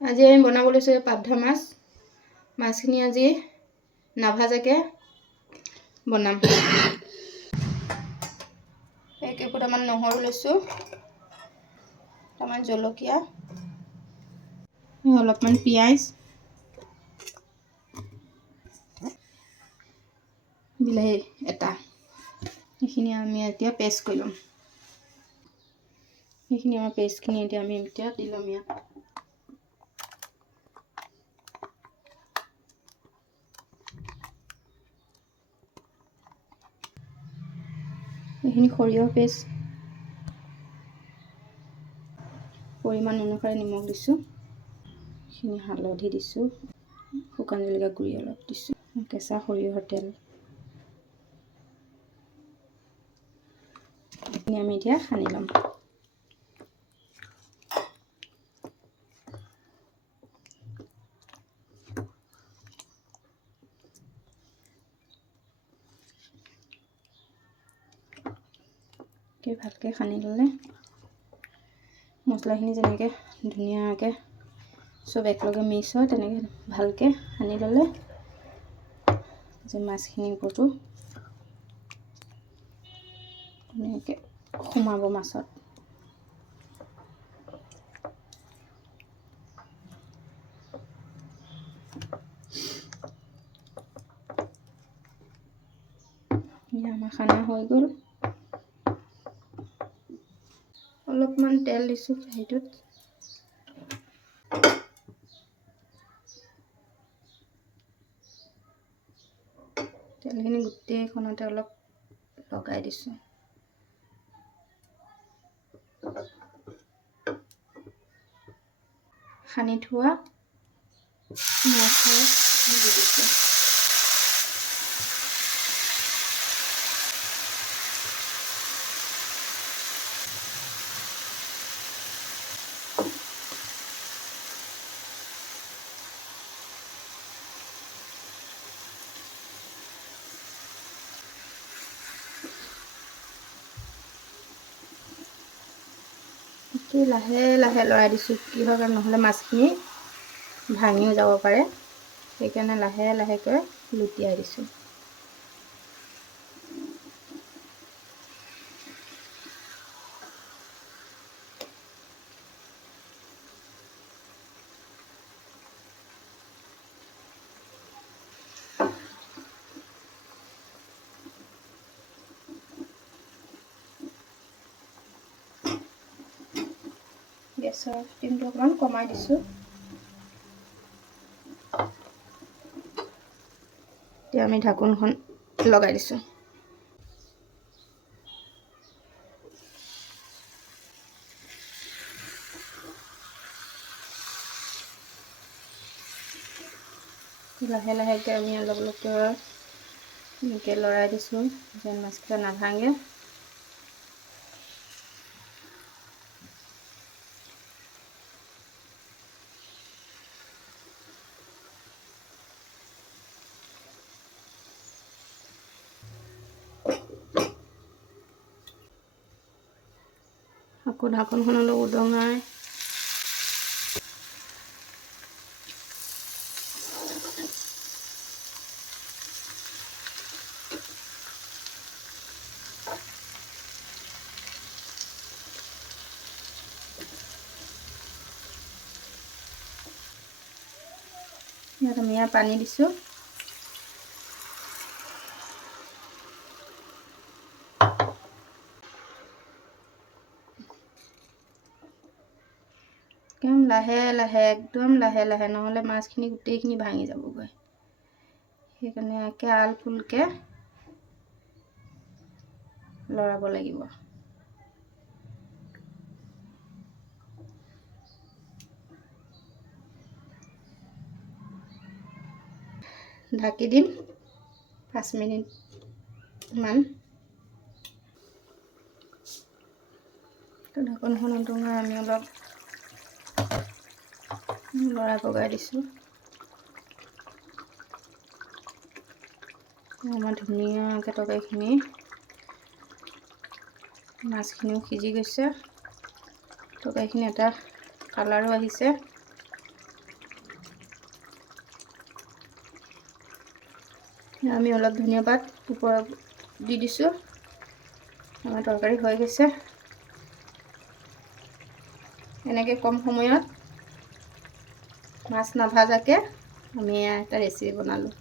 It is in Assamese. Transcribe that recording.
আজি আমি বনাব লৈছোঁ পাবদা মাছ। মাছখিনি আজি নাভাজাকে বনাম। কেইফুটামান নহৰু লৈছোঁ, দুটামান জলকীয়া, অলপমান পিঁয়াজ, বিলাহী এটা, সেইখিনি আমি এতিয়া পেষ্ট কৰি ল'ম। সেইখিনি আমাৰ পেষ্টখিনি এতিয়া আমি দি ল'ম ইয়াত। এইখিনি সৰিয়হ পেষ্ট, পৰিমাণ অনুসাৰে নিমখ দিছোঁ, এইখিনি হালধি দিছোঁ, শুকান জলকীয়া গুড়ি অলপ দিছোঁ, কেঁচা সৰিয়হৰ তেল। এইখিনি আমি এতিয়া সানি ল'ম। ভালকৈ সানি ল'লে মছলাখিনি যেনেকৈ ধুনীয়াকৈ চব একেলগে মিক্স হয়, তেনেকৈ ভালকৈ সানি ল'লে যে মাছখিনিৰ ওপৰতো ধুনীয়াকৈ সোমাব মাছত। আমাৰ খানা হৈ গ'ল। অলপমান তেল দিছোঁ সেইটোত। তেলখিনি গোটেইখনতে অলপ লগাই দিছোঁ। সানি থোৱা মাছখিনি দি দিছোঁ। লাহে লাহে লৰাই দিছোঁ, কি হয় কাৰণ নহ'লে মাছখিনি ভাঙিও যাব পাৰে, সেইকাৰণে লাহে লাহেকৈ লুটিয়াই দিছোঁ। গেছৰ ফ্লেমটো অকণমান কমাই দিছোঁ। এতিয়া আমি ঢাকোনখন লগাই দিছোঁ। লাহে লাহেকৈ আমি অলপ অলপকৈ এনেকৈ লৰাই দিছোঁ যেন মাছকেইটা নাভাঙে। আকৌ ঢাকোনখন অলপ উদঙাই ইয়াত আমি পানী দিছোঁ। একদম লাহে লাহে, একদম লাহে লাহে, নহ'লে মাছখিনি গোটেইখিনি ভাঙি যাবগৈ। সেইকাৰণে একে আল ফুলকৈ লৰাব লাগিব। ঢাকি দিম 5 মিনিটমান। ঢাকনখন উদঙাই আমি অলপ লৰাই বগাই দিছোঁ। আমাৰ ধুনীয়াকৈ তৰকাৰীখিনি, মাছখিনিও সিজি গৈছে, তৰকাৰীখিনি এটা কালাৰো আহিছে। আমি অলপ ধনিয়া পাত ওপৰত দি দিছোঁ। আমাৰ তৰকাৰী হৈ গৈছে। এনেকৈ কম সময়ত মাছ নাভাজাকৈ আমি এটা ৰেচিপি বনালোঁ।